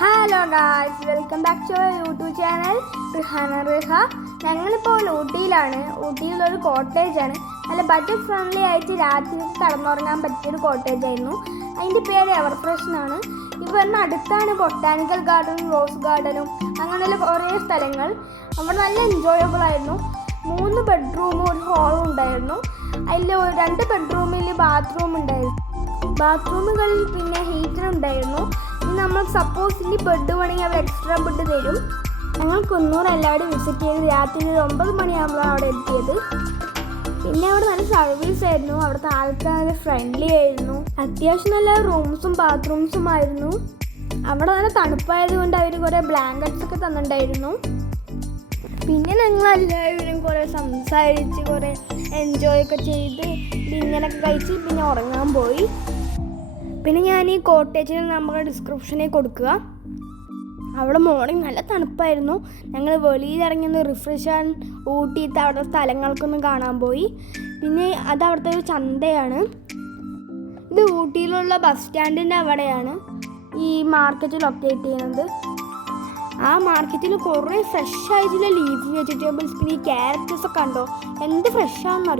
Hello guys, welcome back to our YouTube channel Riha. ഞങ്ങളിപ്പോൾ ഊട്ടിയിലാണ്. ഊട്ടിയിലൊരു കോട്ടേജാണ്. നല്ല ബഡ്ജറ്റ് ഫ്രണ്ട്ലി ആയിട്ട് രാത്രിക്ക് കടന്നുറങ്ങാൻ പറ്റിയൊരു കോട്ടേജ് ആയിരുന്നു. അതിൻ്റെ പേര് എവർ ഫ്രഷ് എന്നാണ്. ഇവരുടെ അടുത്താണ് ബൊട്ടാനിക്കൽ ഗാർഡനും റോസ് ഗാർഡനും അങ്ങനെയുള്ള കുറേ സ്ഥലങ്ങൾ. അവിടെ നല്ല എൻജോയബിൾ ആയിരുന്നു. 3 ബെഡ്റൂമും ഒരു ഹാളും ഉണ്ടായിരുന്നു. അതിൽ 2 ബെഡ്റൂമിൽ ബാത്റൂം ഉണ്ടായിരുന്നു. ബാത്റൂമുകളിൽ പിന്നെ ഹീറ്റർ ഉണ്ടായിരുന്നു. നമ്മൾ സപ്പോസ് ഇനി ബെഡ് വേണമെങ്കിൽ അവർ എക്സ്ട്രാ ബെഡ് തരും. ഞങ്ങൾ കുന്നൂർ എല്ലാവരും വിസിറ്റ് ചെയ്ത് രാത്രി 9 മണിയാകുമ്പോഴാണ് അവിടെ എത്തിയത്. പിന്നെ അവിടെ നല്ല സർവീസ് ആയിരുന്നു. അവിടുത്തെ ആൾക്കാർ ഫ്രണ്ട്ലി ആയിരുന്നു. അത്യാവശ്യം നല്ല റൂംസും ബാത്റൂംസും ആയിരുന്നു. അവിടെ നല്ല തണുപ്പായതുകൊണ്ട് അവർ കുറേ ബ്ലാങ്കറ്റ്സ് ഒക്കെ തന്നിട്ടുണ്ടായിരുന്നു. പിന്നെ ഞങ്ങളെല്ലാവരും കുറേ സംസാരിച്ച് കുറേ എൻജോയ് ഒക്കെ ചെയ്ത് ഡിന്നറൊക്കെ കഴിച്ച് പിന്നെ ഉറങ്ങാൻ പോയി. പിന്നെ ഞാൻ ഈ കോട്ടേജിന് നമ്മുടെ ഡിസ്ക്രിപ്ഷനിൽ കൊടുക്കുക. അവിടെ മോർണിംഗ് നല്ല തണുപ്പായിരുന്നു. ഞങ്ങൾ വെളിയിലിറങ്ങി റിഫ്രഷ് ആൻ ഊട്ടിയിട്ട് അവിടെ സ്ഥലങ്ങൾക്കൊന്ന് കാണാൻ പോയി. പിന്നെ അത് അവിടുത്തെ ഒരു ചന്തയാണ്. ഇത് ഊട്ടിയിലുള്ള ബസ് സ്റ്റാൻഡിൻ്റെ അവിടെയാണ് ഈ മാർക്കറ്റ് ലൊക്കേറ്റ് ചെയ്യുന്നത്. ആ മാർക്കറ്റിൽ കുറേ ഫ്രഷ് ആയിട്ടുള്ള ലീഫി വെജിറ്റബിൾസ് പിന്നെ ഈ ക്യാരറ്റസ് ഒക്കെ ഉണ്ടോ, എന്ത് ഫ്രഷാണെന്നറിയോ.